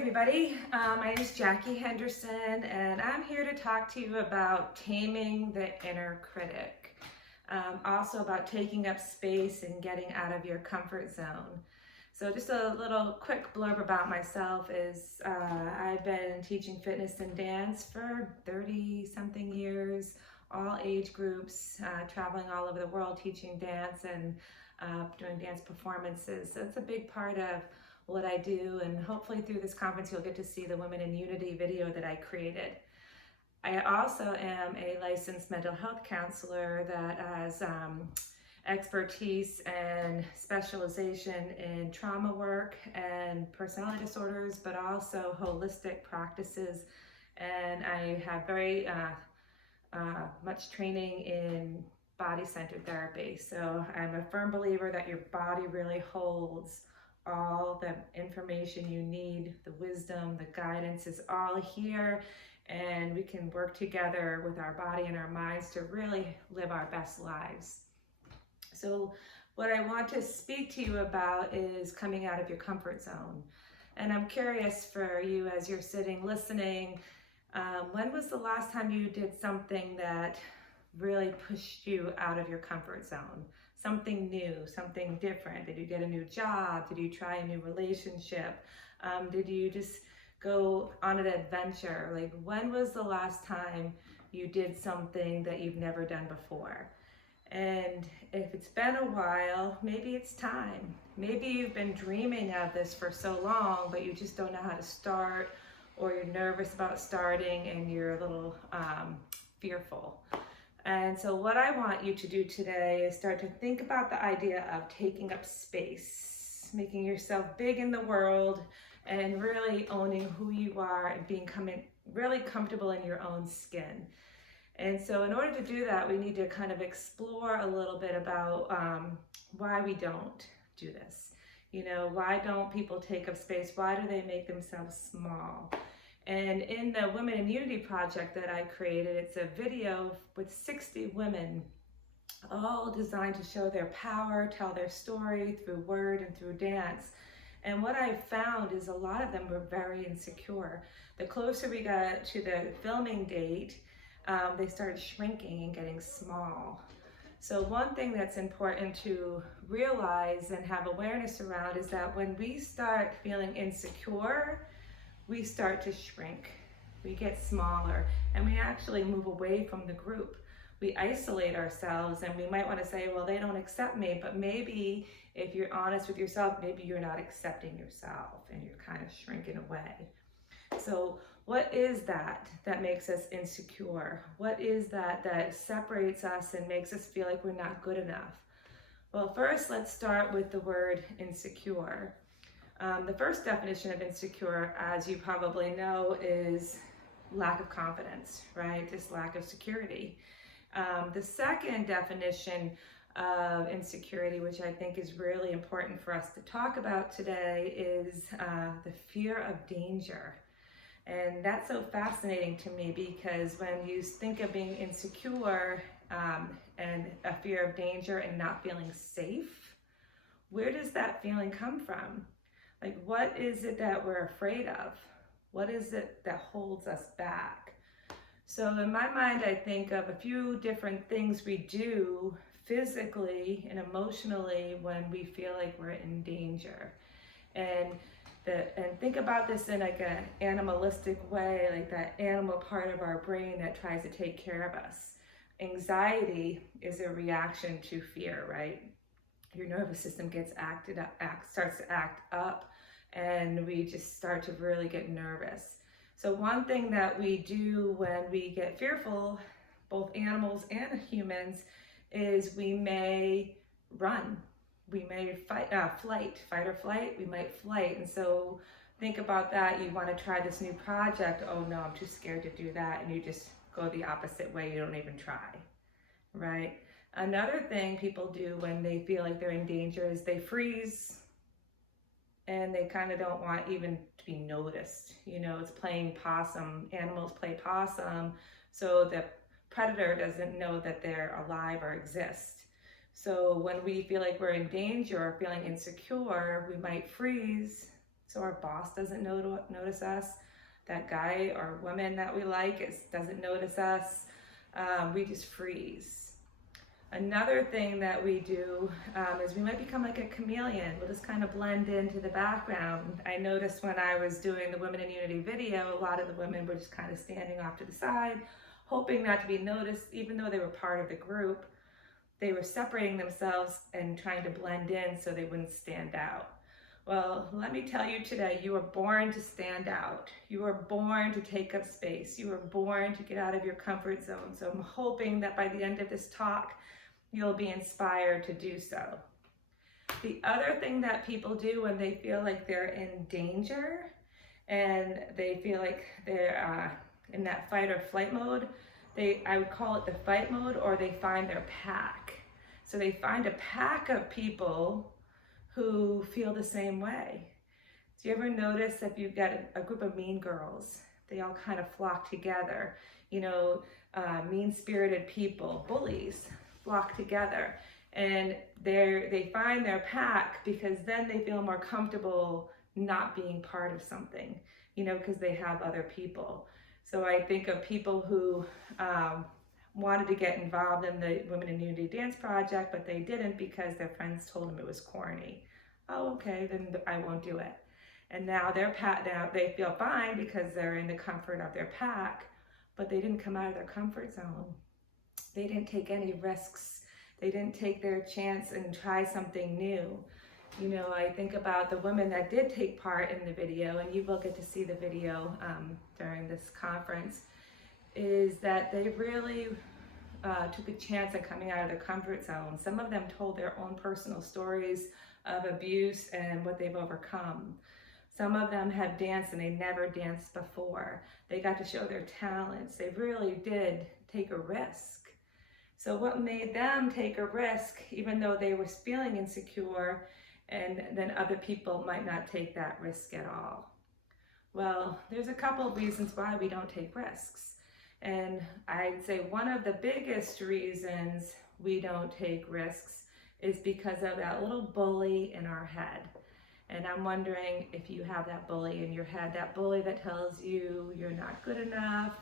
everybody, my name is Jackie Henderson, and I'm here to talk to you about taming the inner critic. Also about taking up space and getting out of your comfort zone. So just a little quick blurb about myself is I've been teaching fitness and dance for 30-something years, all age groups, traveling all over the world teaching dance and doing dance performances. So it's a big part of what I do, and hopefully through this conference you'll get to see the Women in Unity video that I created. I also am a licensed mental health counselor that has expertise and specialization in trauma work and personality disorders, but also holistic practices. And I have very much training in body-centered therapy. So I'm a firm believer that your body really holds all the information you need, the wisdom, the guidance is all here, and we can work together with our body and our minds to really live our best lives. So what I want to speak to you about is coming out of your comfort zone. And I'm curious for you as you're sitting listening, when was the last time you did something that really pushed you out of your comfort zone? Something new, something different. Did you get a new job? Did you try a new relationship? Did you just go on an adventure? Like, when was the last time you did something that you've never done before? And if it's been a while, maybe it's time. Maybe you've been dreaming of this for so long, but you just don't know how to start, or you're nervous about starting and you're a little fearful. And so what I want you to do today is start to think about the idea of taking up space, making yourself big in the world, and really owning who you are and becoming really comfortable in your own skin. And so in order to do that, we need to kind of explore a little bit about why we don't do this. You know, why don't people take up space? Why do they make themselves small? And in the Women in Unity project that I created, it's a video with 60 women, all designed to show their power, tell their story through word and through dance. And what I found is a lot of them were very insecure. The closer we got to the filming date, they started shrinking and getting small. So one thing that's important to realize and have awareness around is that when we start feeling insecure, we start to shrink, we get smaller, and we actually move away from the group. We isolate ourselves, and we might want to say, well, they don't accept me, but maybe if you're honest with yourself, maybe you're not accepting yourself and you're kind of shrinking away. So what is that makes us insecure? What is that separates us and makes us feel like we're not good enough? Well, first, let's start with the word insecure. The first definition of insecure, as you probably know, is lack of confidence, right? Just lack of security. The second definition of insecurity, which I think is really important for us to talk about today, is the fear of danger. And that's so fascinating to me, because when you think of being insecure and a fear of danger and not feeling safe, where does that feeling come from? Like, what is it that we're afraid of? What is it that holds us back? So in my mind, I think of a few different things we do physically and emotionally when we feel like we're in danger. And think about this in like an animalistic way, like that animal part of our brain that tries to take care of us. Anxiety is a reaction to fear, right? Your nervous system starts to act up, and we just start to really get nervous. So one thing that we do when we get fearful, both animals and humans, is we may run. We may fight or flight, we might flight. And so think about that. You want to try this new project. Oh no, I'm too scared to do that. And you just go the opposite way. You don't even try, right? Another thing people do when they feel like they're in danger is they freeze, and they kind of don't want even to be noticed. You know, it's playing possum. Animals play possum, so the predator doesn't know that they're alive or exist. So when we feel like we're in danger or feeling insecure, we might freeze so our boss doesn't notice us. That guy or woman that we like doesn't notice us. We just freeze. Another thing that we do is we might become like a chameleon. We'll just kind of blend into the background. I noticed when I was doing the Women in Unity video, a lot of the women were just kind of standing off to the side, hoping not to be noticed, even though they were part of the group. They were separating themselves and trying to blend in so they wouldn't stand out. Well, let me tell you today, you were born to stand out. You were born to take up space. You were born to get out of your comfort zone. So I'm hoping that by the end of this talk, you'll be inspired to do so. The other thing that people do when they feel like they're in danger and they feel like they're in that fight or flight mode, I would call it the fight mode, or they find their pack. So they find a pack of people who feel the same way. Do you ever notice if you've got a group of mean girls, they all kind of flock together, mean-spirited people, bullies, flock together, and they find their pack because then they feel more comfortable not being part of something, because they have other people. So I think of people who wanted to get involved in the Women in Unity Dance Project, but they didn't because their friends told them it was corny. Oh, okay, then I won't do it. And now they feel fine because they're in the comfort of their pack, but they didn't come out of their comfort zone. They didn't take any risks. They didn't take their chance and try something new. I think about the women that did take part in the video, and you will get to see the video during this conference, is that they really took a chance at coming out of their comfort zone. Some of them told their own personal stories of abuse and what they've overcome. Some of them have danced and they never danced before. They got to show their talents. They really did take a risk. So what made them take a risk, even though they were feeling insecure, and then other people might not take that risk at all? Well, there's a couple of reasons why we don't take risks. And I'd say one of the biggest reasons we don't take risks is because of that little bully in our head. And I'm wondering if you have that bully in your head, that bully that tells you you're not good enough,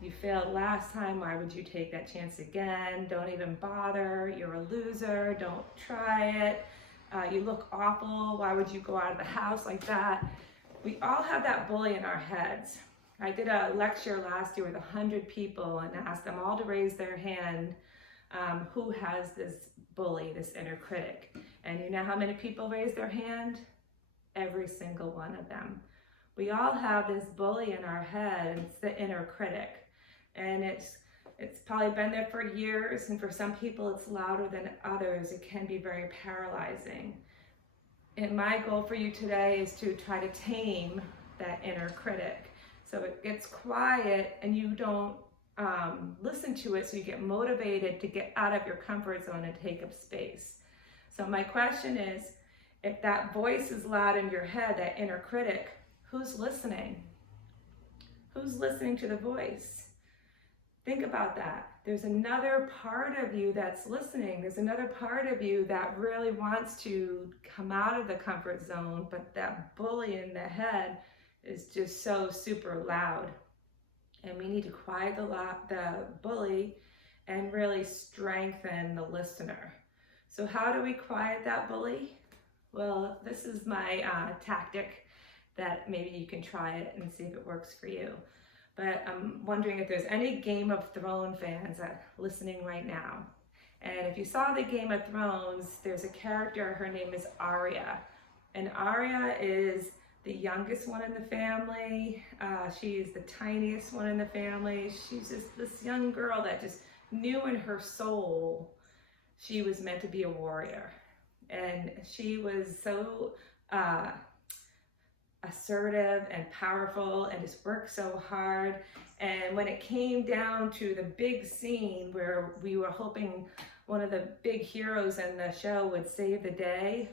you failed last time, why would you take that chance again? Don't even bother, you're a loser, don't try it. You look awful, why would you go out of the house like that? We all have that bully in our heads. I did a lecture last year with 100 people and asked them all to raise their hand who has this bully, this inner critic. And you know how many people raised their hand? Every single one of them. We all have this bully in our head, it's the inner critic. And it's probably been there for years, and for some people it's louder than others. It can be very paralyzing. And my goal for you today is to try to tame that inner critic. So it gets quiet and you don't listen to it, so you get motivated to get out of your comfort zone and take up space. So my question is, if that voice is loud in your head, that inner critic, who's listening? Who's listening to the voice? Think about that. There's another part of you that's listening. There's another part of you that really wants to come out of the comfort zone, but that bully in the head is just so super loud. And we need to quiet the bully and really strengthen the listener. So how do we quiet that bully? Well, this is my tactic that maybe you can try it and see if it works for you. But I'm wondering if there's any Game of Thrones fans listening right now. And if you saw the Game of Thrones, there's a character, her name is Arya. And Arya is the youngest one in the family. She's the tiniest one in the family. She's just this young girl that just knew in her soul she was meant to be a warrior. And she was so assertive and powerful and just worked so hard. And when it came down to the big scene where we were hoping one of the big heroes in the show would save the day,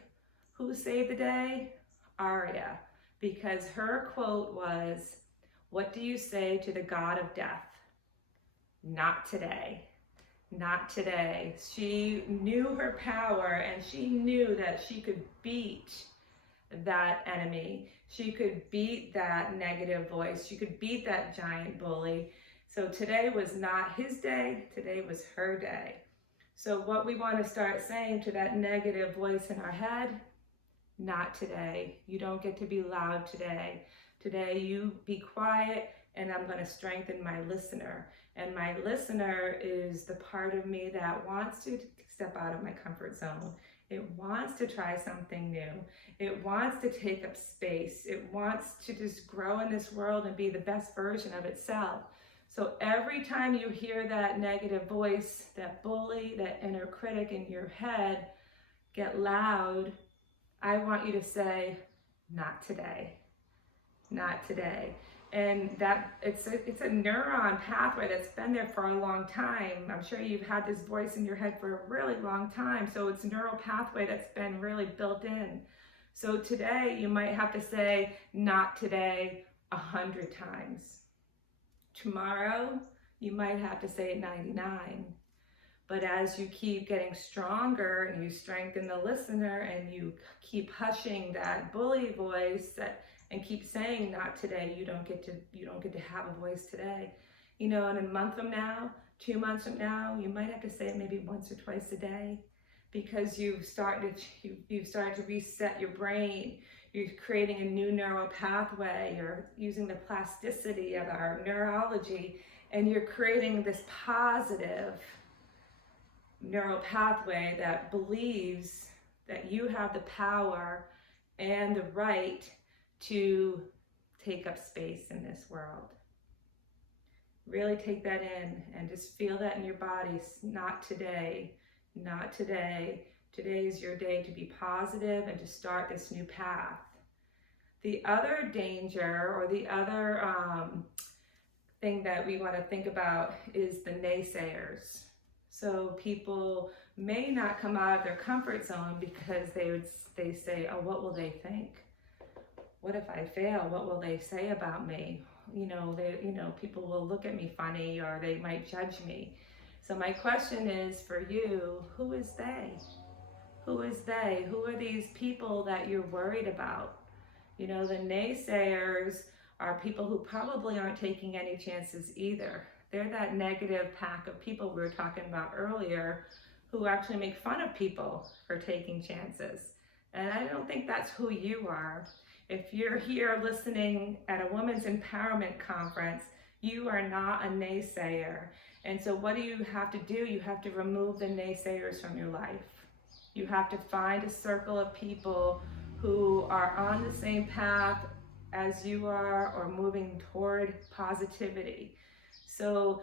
who saved the day? Arya. Because her quote was, "What do you say to the god of death? Not today. Not today." She knew her power, and she knew that she could beat that enemy. She could beat that negative voice. She could beat that giant bully. So today was not his day. Today was her day. So what we want to start saying to that negative voice in our head, not today. You don't get to be loud today. Today you be quiet, and I'm going to strengthen my listener. And my listener is the part of me that wants to step out of my comfort zone. It wants to try something new. It wants to take up space. It wants to just grow in this world and be the best version of itself. So every time you hear that negative voice, that bully, that inner critic in your head get loud, I want you to say, not today, not today. And that it's a neuron pathway that's been there for a long time. I'm sure you've had this voice in your head for a really long time. So it's a neural pathway that's been really built in. So today you might have to say, not today, 100 times. Tomorrow, you might have to say it 99. But as you keep getting stronger and you strengthen the listener and you keep hushing that bully voice and keep saying not today, you don't get to have a voice today. You know, and a month from now, 2 months from now, you might have to say it maybe once or twice a day, because you've started to reset your brain. You're creating a new neural pathway. You're using the plasticity of our neurology, and you're creating this positive neural pathway that believes that you have the power and the right to take up space in this world. Really take that in and just feel that in your body. Not today, not today. Today is your day to be positive and to start this new path. The other danger, or the other thing that we want to think about, is the naysayers. So people may not come out of their comfort zone because they say, oh, what will they think? What if I fail? What will they say about me? People will look at me funny, or they might judge me. So my question is for you, who is they? Who is they? Who are these people that you're worried about? You know, the naysayers are people who probably aren't taking any chances either. They're that negative pack of people we were talking about earlier, who actually make fun of people for taking chances. And I don't think that's who you are. If you're here listening at a women's empowerment conference, you are not a naysayer. And so what do you have to do? You have to remove the naysayers from your life. You have to find a circle of people who are on the same path as you are, or moving toward positivity. So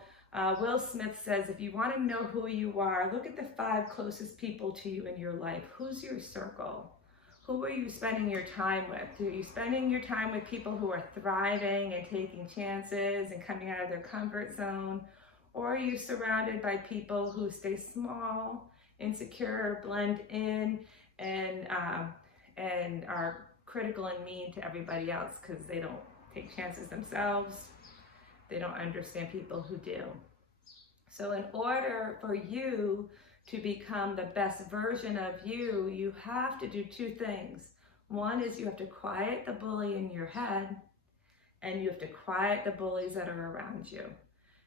Will Smith says, if you want to know who you are, look at the 5 closest people to you in your life. Who's your circle? Who are you spending your time with? Are you spending your time with people who are thriving and taking chances and coming out of their comfort zone? Or are you surrounded by people who stay small, insecure, blend in, and are critical and mean to everybody else because they don't take chances themselves? They don't understand people who do. So in order for you to become the best version of you, you have to do 2 things. One is you have to quiet the bully in your head, and you have to quiet the bullies that are around you.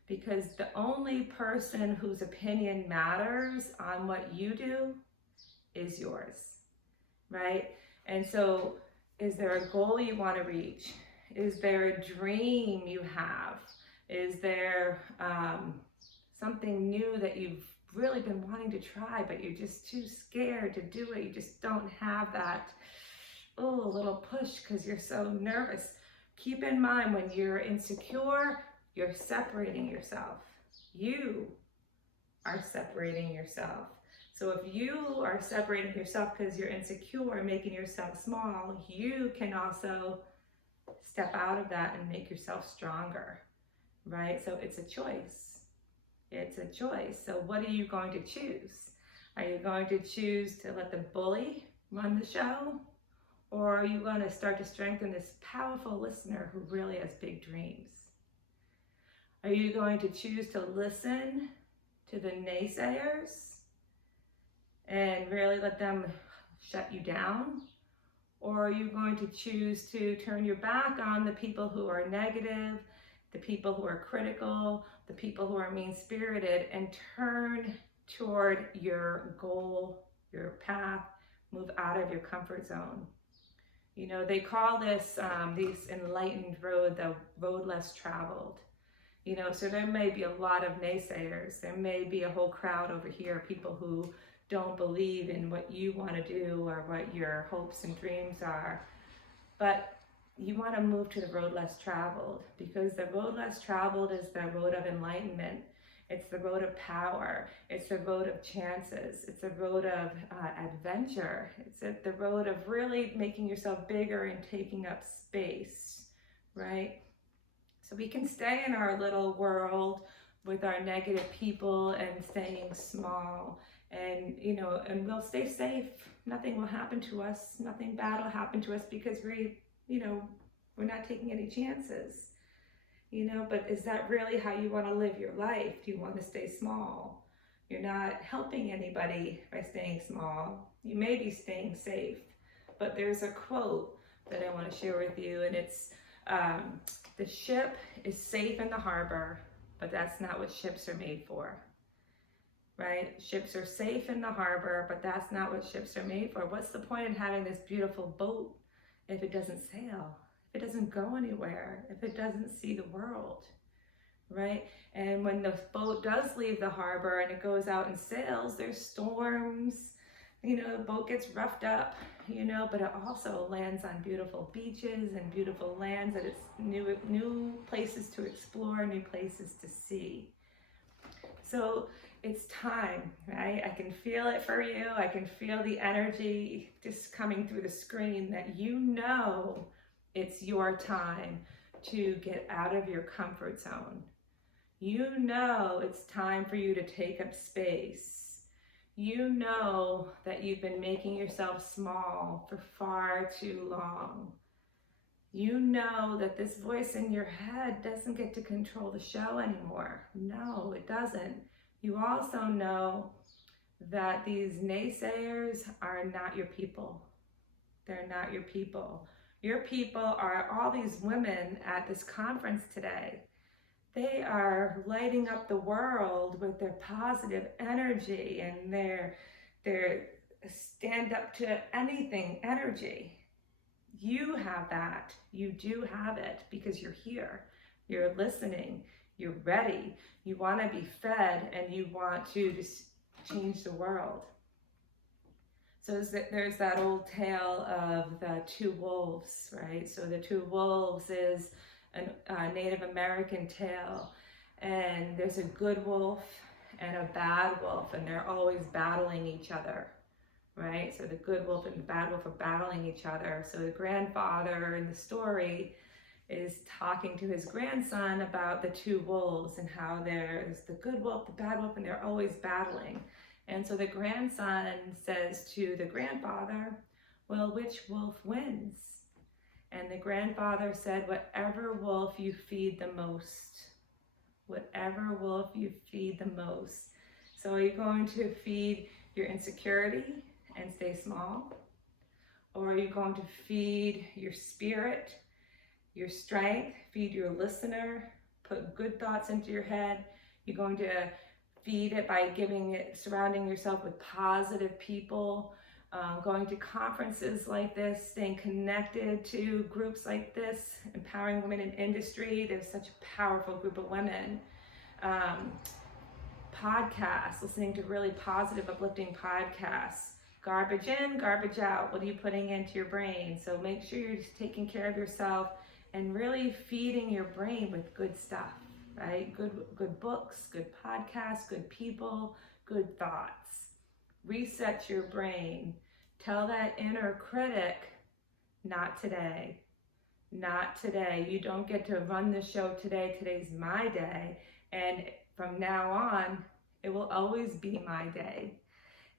Because the only person whose opinion matters on what you do is yours, right? And so, is there a goal you want to reach? Is there a dream you have? Is there something new that you've really been wanting to try, but you're just too scared to do it? You just don't have that little push because you're so nervous. Keep in mind, when you're insecure, you're separating yourself. You are separating yourself. So if you are separating yourself because you're insecure, making yourself small, you can also step out of that and make yourself stronger, right? So it's a choice. It's a choice. So what are you going to choose? Are you going to choose to let the bully run the show? Or are you going to start to strengthen this powerful listener who really has big dreams? Are you going to choose to listen to the naysayers and really let them shut you down? Or are you going to choose to turn your back on the people who are negative, the people who are critical, the people who are mean-spirited, and turn toward your goal, your path, move out of your comfort zone? You know, they call this enlightened road, the road less traveled. You know, so there may be a lot of naysayers. There may be a whole crowd over here, people who don't believe in what you want to do or what your hopes and dreams are. But you want to move to the road less traveled, because the road less traveled is the road of enlightenment. It's the road of power. It's the road of chances. It's the road of adventure. It's the road of really making yourself bigger and taking up space, right? So we can stay in our little world with our negative people and staying small, and you know, and we'll stay safe. Nothing will happen to us. Nothing bad will happen to us because we're not taking any chances. You know, but is that really how you want to live your life? Do you want to stay small? You're not helping anybody by staying small. You may be staying safe, but there's a quote that I want to share with you, and it's the ship is safe in the harbor, but that's not what ships are made for, right? Ships are safe in the harbor, but that's not what ships are made for. What's the point in having this beautiful boat if it doesn't sail, if it doesn't go anywhere, if it doesn't see the world, right? And when the boat does leave the harbor and it goes out and sails, there's storms, you know, the boat gets roughed up, you know, but it also lands on beautiful beaches and beautiful lands that it's new places to explore, new places to see. So it's time, right? I can feel it for you. I can feel the energy just coming through the screen that you know it's your time to get out of your comfort zone. You know it's time for you to take up space. You know that you've been making yourself small for far too long. You know that this voice in your head doesn't get to control the show anymore. No, it doesn't. You also know that these naysayers are not your people. They're not your people. Your people are all these women at this conference today. They are lighting up the world with their positive energy and their stand up to anything energy. You have that. You do have it because you're here. You're listening. You're ready. You want to be fed and you want to just change the world. So there's that old tale of the two wolves, right? So the two wolves is a Native American tale, and there's a good wolf and a bad wolf, and they're always battling each other, right? So the good wolf and the bad wolf are battling each other. So the grandfather in the story is talking to his grandson about the two wolves and how there's the good wolf, the bad wolf, and they're always battling. And so the grandson says to the grandfather, well, which wolf wins? And the grandfather said, whatever wolf you feed the most. Whatever wolf you feed the most. So are you going to feed your insecurity and stay small? Or are you going to feed your spirit, your strength, feed your listener, put good thoughts into your head? You're going to feed it by surrounding yourself with positive people, going to conferences like this, staying connected to groups like this, Empowering Women in Industry. There's such a powerful group of women. Podcasts, listening to really positive, uplifting podcasts. Garbage in, garbage out. What are you putting into your brain? So make sure you're just taking care of yourself and really feeding your brain with good stuff, right? Good books, good podcasts, good people, good thoughts. Reset your brain. Tell that inner critic, not today. Not today. You don't get to run the show today. Today's my day. And from now on, it will always be my day.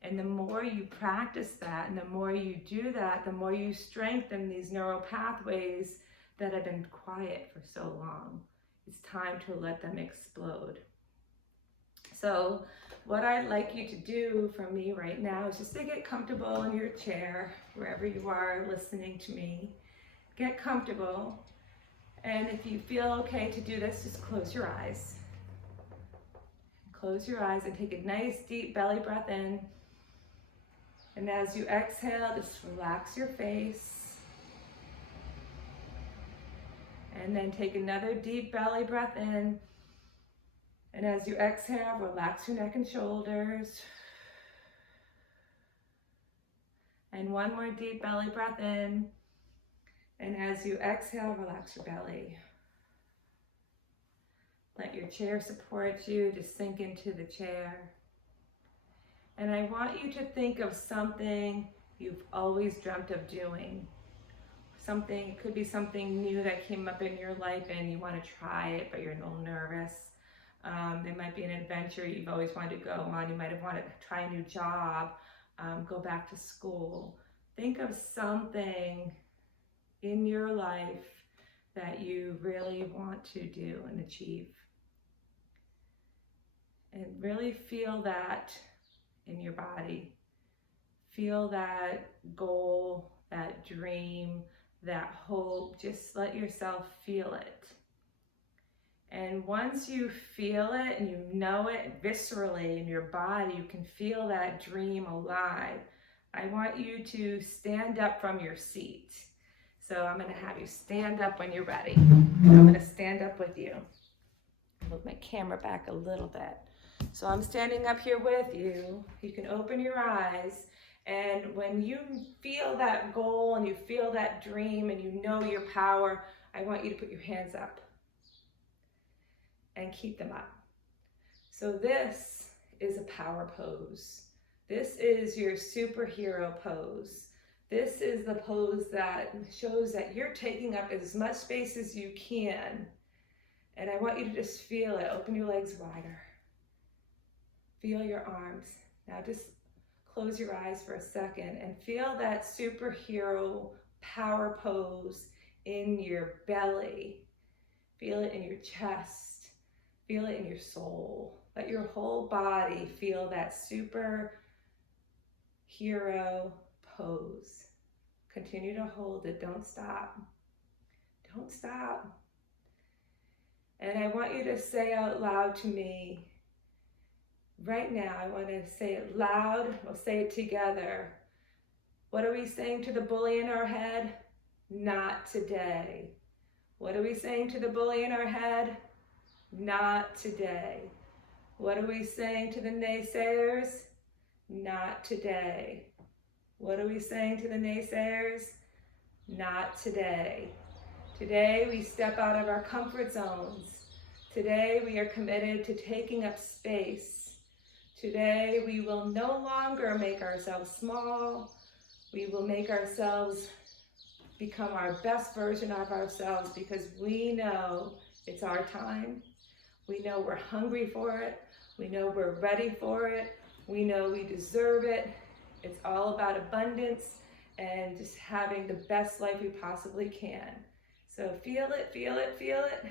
And the more you practice that and the more you do that, the more you strengthen these neural pathways that have been quiet for so long. It's time to let them explode. So what I'd like you to do for me right now is just to get comfortable in your chair, wherever you are listening to me. Get comfortable. And if you feel okay to do this, just close your eyes. Close your eyes and take a nice deep belly breath in. And as you exhale, just relax your face. And then take another deep belly breath in. And as you exhale, relax your neck and shoulders. And one more deep belly breath in. And as you exhale, relax your belly. Let your chair support you. Just sink into the chair. And I want you to think of something you've always dreamt of doing. Something, it could be something new that came up in your life and you want to try it, but you're a little nervous. There might be an adventure you've always wanted to go on. You might have wanted to try a new job, go back to school. Think of something in your life that you really want to do and achieve. And really feel that in your body. Feel that goal, that dream, that hope. Just let yourself feel it. And once you feel it and you know it viscerally in your body, you can feel that dream alive. I want you to stand up from your seat. So I'm going to have you stand up when you're ready. I'm going to stand up with you. Move my camera back a little bit. So I'm standing up here with you. You can open your eyes, and when you feel that goal and you feel that dream and you know your power, I want you to put your hands up and keep them up. So this is a power pose. This is your superhero pose. This is the pose that shows that you're taking up as much space as you can. And I want you to just feel it. Open your legs wider. Feel your arms. Now just close your eyes for a second and feel that superhero power pose in your belly. Feel it in your chest. Feel it in your soul. Let your whole body feel that superhero pose. Continue to hold it. Don't stop. Don't stop. And I want you to say out loud to me, right now, I want to say it loud. We'll say it together. What are we saying to the bully in our head? Not today. What are we saying to the bully in our head? Not today. What are we saying to the naysayers? Not today. What are we saying to the naysayers? Not today. Today we step out of our comfort zones. Today we are committed to taking up space. Today we will no longer make ourselves small. We will make ourselves become our best version of ourselves because we know it's our time. We know we're hungry for it. We know we're ready for it. We know we deserve it. It's all about abundance and just having the best life we possibly can. So feel it, feel it, feel it.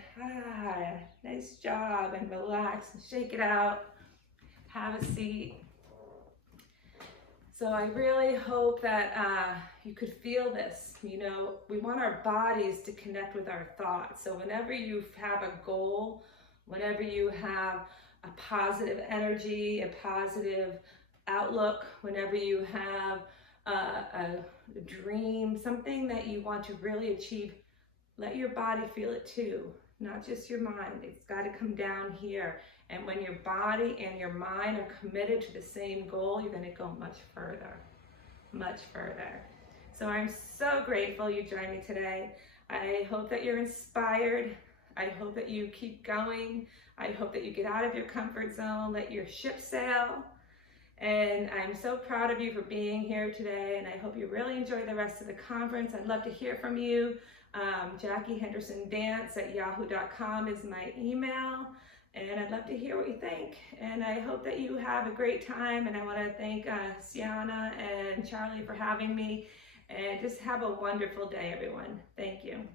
Nice job, and relax and shake it out. Have a seat. So I really hope that you could feel this. You know, we want our bodies to connect with our thoughts. So whenever you have a goal, whenever you have a positive energy, a positive outlook, whenever you have a dream, something that you want to really achieve, let your body feel it too, not just your mind. It's got to come down here. And when your body and your mind are committed to the same goal, you're going to go much further, much further. So I'm so grateful you joined me today. I hope that you're inspired. I hope that you keep going. I hope that you get out of your comfort zone, let your ship sail. And I'm so proud of you for being here today, and I hope you really enjoy the rest of the conference. I'd love to hear from you. JackieHendersonDance@yahoo.com is my email, and I'd love to hear what you think. And I hope that you have a great time, and I want to thank Sienna and Charlie for having me, and just have a wonderful day, everyone. Thank you.